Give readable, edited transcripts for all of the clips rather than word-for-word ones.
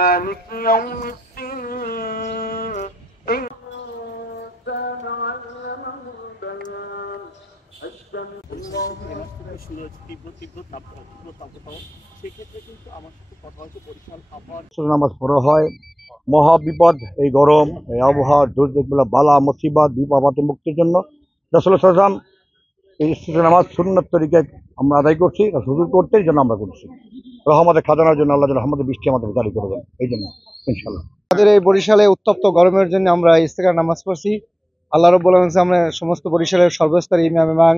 مالك يوم الدين الإنسان علمه البيان নামাজ পড়া হয়। মহাবিপদ এই গরম, এই আবহাওয়া, দুর্যোগগুলো, বালা মুসিবত বিপদ মুক্তির জন্য রাসূলুল্লাহ সাল্লাল্লাহু আলাইহি ওয়াসাল্লাম এই ইস্তিসকার নামাজ সুন্নত তরিকায় আমরা আদায় করছি, হুজুর করতে এই জন্য আমরা করছি। রহমতের খাজানার জন্য আল্লাহ রহমতের বৃষ্টি আমাদের জারি করে দেন, এই জন্য ইনশাআল্লাহ। আমাদের এই বরিশালে উত্তপ্ত গরমের জন্য আমরা ইস্তিসকার নামাজ পড়ছি। আল্লাহ রাব্বুল আলামিন আমরা সমস্ত বরিশালের সর্বস্তরের ইমাম এবং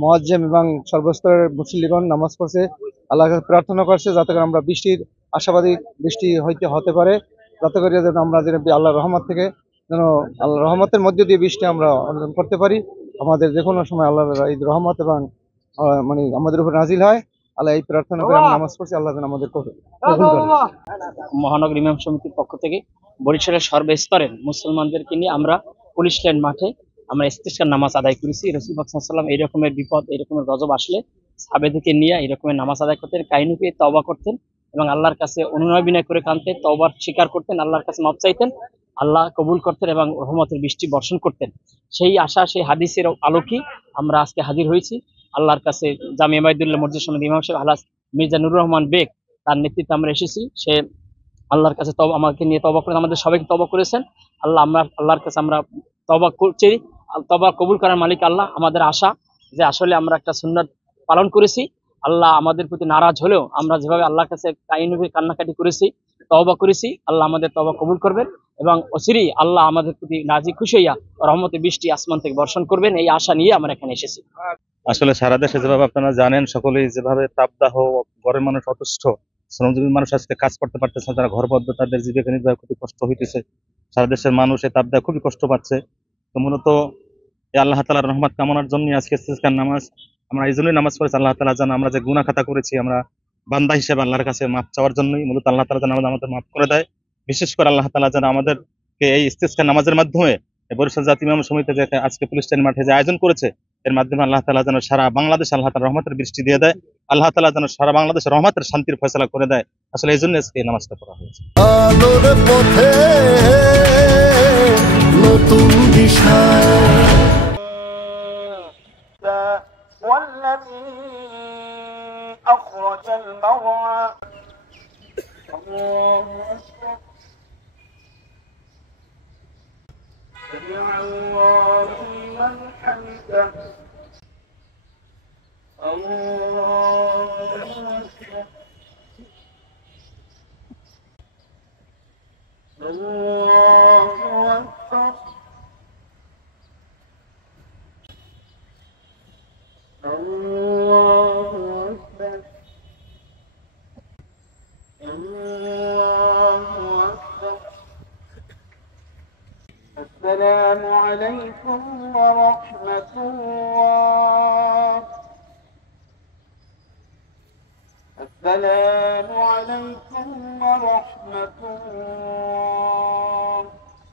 মুয়াজ্জিম এবং সর্বস্তরের মুসল্লিগণ নামাজ পড়ছে। আল্লাহর কাছে প্রার্থনা করছে যাতে করে আমরা বৃষ্টির আশাবাদী, বৃষ্টি হতে পারে, যাতে করে যেন আমরা আল্লাহর রহমত থেকে যেন আল্লাহর রহমতের মধ্যে দিয়ে বৃষ্টি আমরা অর্জন করতে পারি। আমাদের যে কোনো সময় আল্লাহর এই রহমত এবং মানে আমাদের উপর নাজিল হয়। আল্লাহ এই প্রার্থনা করে আমরা নামাজ পড়ছি, আল্লাহ যেন আমাদের কবুল করে। মহানগর ইমাম সমিতির পক্ষ থেকে বরিশালের সর্বস্তরের মুসলমানদেরকে নিয়ে আমরা পুলিশ লাইন মাঠে আমরা ইস্তিসকার নামাজ আদায় করেছি। রাসূল পাক সাল্লাল্লাহু আলাইহি ওয়াসাল্লাম এই রকমের বিপদ, এই রকমের গজব আসলে সাহাবাদেরকে নিয়ে এই রকমের নামাজ আদায় করতেন, কাহিনী পেয়ে তওবা করতেন এবং আল্লাহর কাছে অনুনয় বিনয় করে কাঁদতেন, তওবার স্বীকার করতেন, আল্লাহর কাছে মাফ চাইতেন, আল্লাহ কবুল করতেন এবং রহমতের বৃষ্টি বর্ষণ করতেন। সেই আশা, সেই হাদিসের আলোকে আমরা আজকে হাজির হয়েছি আল্লাহর কাছে। জামিয়া বাইদুল্লাহ মসজিদ সমিতির ইমাম সাহেব আলহাজ মির্জা নুরুর রহমান বেগ, তার নেতৃত্বে আমরা এসেছি। সে আল্লাহর কাছে আমাকে নিয়ে তওবা করে আমাদের সবাইকে তওবা করেছেন। আল্লাহর কাছে আমরা তওবা করছি। তওবা কবুল করার মালিক আল্লাহ। আমাদের আশা যে আসলে আমরা একটা সুন্নাত পালন করেছি, আল্লাহ আমাদের প্রতি নারাজ হলেও আমরা যেভাবে আল্লাহর কাছে কাইনুবে কান্নাকাটি করেছি, তওবা করেছি, আল্লাহ আমাদের তওবা কবুল করবেন এবং অচিরেই আল্লাহ আমাদের প্রতি রাজি খুশি হইয়া রহমতের বৃষ্টি আসমান থেকে বর্ষণ করবেন, এই আশা নিয়ে আমরা এখানে এসেছি। আসলে সারা দেশে যেভাবে আপনারা জানেন, সকলেই যেভাবে তাপদাহ, ঘরের মানুষ অতুষ্ঠ, শ্রমজীবী মানুষ আজকে কাজ করতে পারতেছে, তারা ঘরবদ্ধ, তাদের জীবিকা নির্বাহ খুবই কষ্ট হইতেছে। সারা দেশের মানুষ এই তাপদাহ খুবই কষ্ট পাচ্ছে। তো মূলত এই আল্লাহ তাআলার রহমত কামনার জন্য আজকে ইস্তিসকার নামাজ আমরা এই জন্যই নামাজ পড়েছি। আল্লাহ তাআলা যেন আমরা যে গুনাহ খাতা করেছি, আমরা বান্দা হিসেবে আল্লাহর কাছে মাফ চাওয়ার জন্যই মূলত আল্লাহ তাআলা যেন আমাদের মাফ করে দেয়। বিশেষ করে আল্লাহ তাআলা যেন আমাদেরকে এই ইস্তিসকার নামাজের মাধ্যমে বরিশাল জাতীয় ইমাম সমিতি যে আজকে পুলিশ লাইন মাঠে যে আয়োজন করেছে, এর মাধ্যমে আল্লাহ তাআলা যেন সারা বাংলাদেশ আল্লাহ তাআলা রহমতের বৃষ্টি দিয়ে দেয়, আল্লাহ তাআলা যেন সারা বাংলাদেশে রহমতের শান্তির ফয়সালা করে দেয়। আসলে এই জন্য আজকে এই নামাজটা পড়া হয়েছে। আলোর পথে নতুন দিশা والذي أخرج المرعى الله أكبر سمع الله لمن حمده الله أكبر الله أكبر الله أكبر الله أكبر. السلام عليكم ورحمة الله. السلام عليكم ورحمة الله.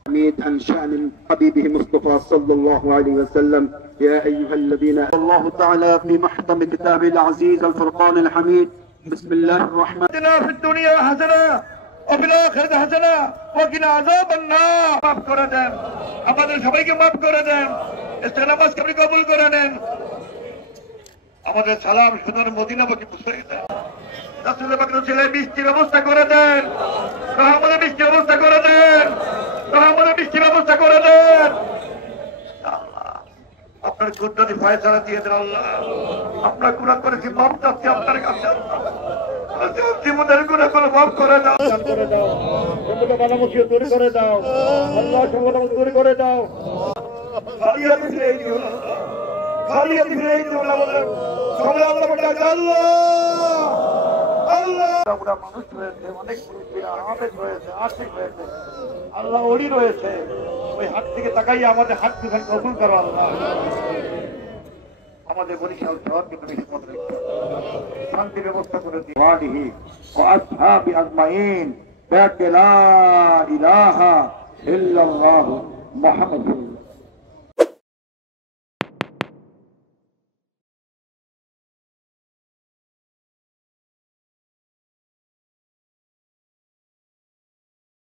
حميد عن شأن حبيبه مصطفى صلى الله عليه وسلم. يا أيها الذين الله تعالى في محكم كتابه العزيز الفرقان الحميد. بسم الله الرحمن آتنا في الدنيا حسنة وفي الآخرة حسنة وقنا عذاب النار. মাফ করে দেন, আমাদের সবাইকে মাফ করে দেন, ইস্তিসকার নামাজকে আপনি কবুল করে নেন। আমাদের সালাম সুন্দর মদিনাবাকে পৌঁছে দেন। রাসূলের পাকের ছেলে বৃষ্টির ব্যবস্থা করে দেন, রহমতের বৃষ্টির ব্যবস্থা করে দেন, রহমতের বৃষ্টির ব্যবস্থা করে দেন। আপনার কুদরতি ফয়সালা দিয়ে দেন আল্লাহ। আমরা গুনাহ করেছি, মাফ চাচ্ছি আপনার কাছে আল্লাহ। জীবনের গুনাহগুলো মাফ করে দাও, করে দাও, সম্পূর্ণ বাধামুসিবত দূর করে দাও আল্লাহ, সম্পূর্ণ দূর করে দাও। খালিয়াতে ফিরে দিও না, খালিয়াতে ফিরে দিও না বলেন সবাই আল্লাহ বলে আল্লাহ আল্লাহ। আমরা মানুষ রয়েছে, অনেক মুরব্বিরা আমাদের রয়েছে, আশিক রয়েছে, আল্লাহ ওলি রয়েছে, ওই হাত থেকে তাকাইয়া আমাদের হাত দুখান কবুল করো আল্লাহ। আমাদের বরিশাল শহরকে তুমি হিফাজত রেখো, শান্তির ব্যবস্থা করে দিও। ওয়ালিহি ওয়া আসহাবি আজমাইন, লা ইলাহা ইল্লাল্লাহু মুহাম্মাদুর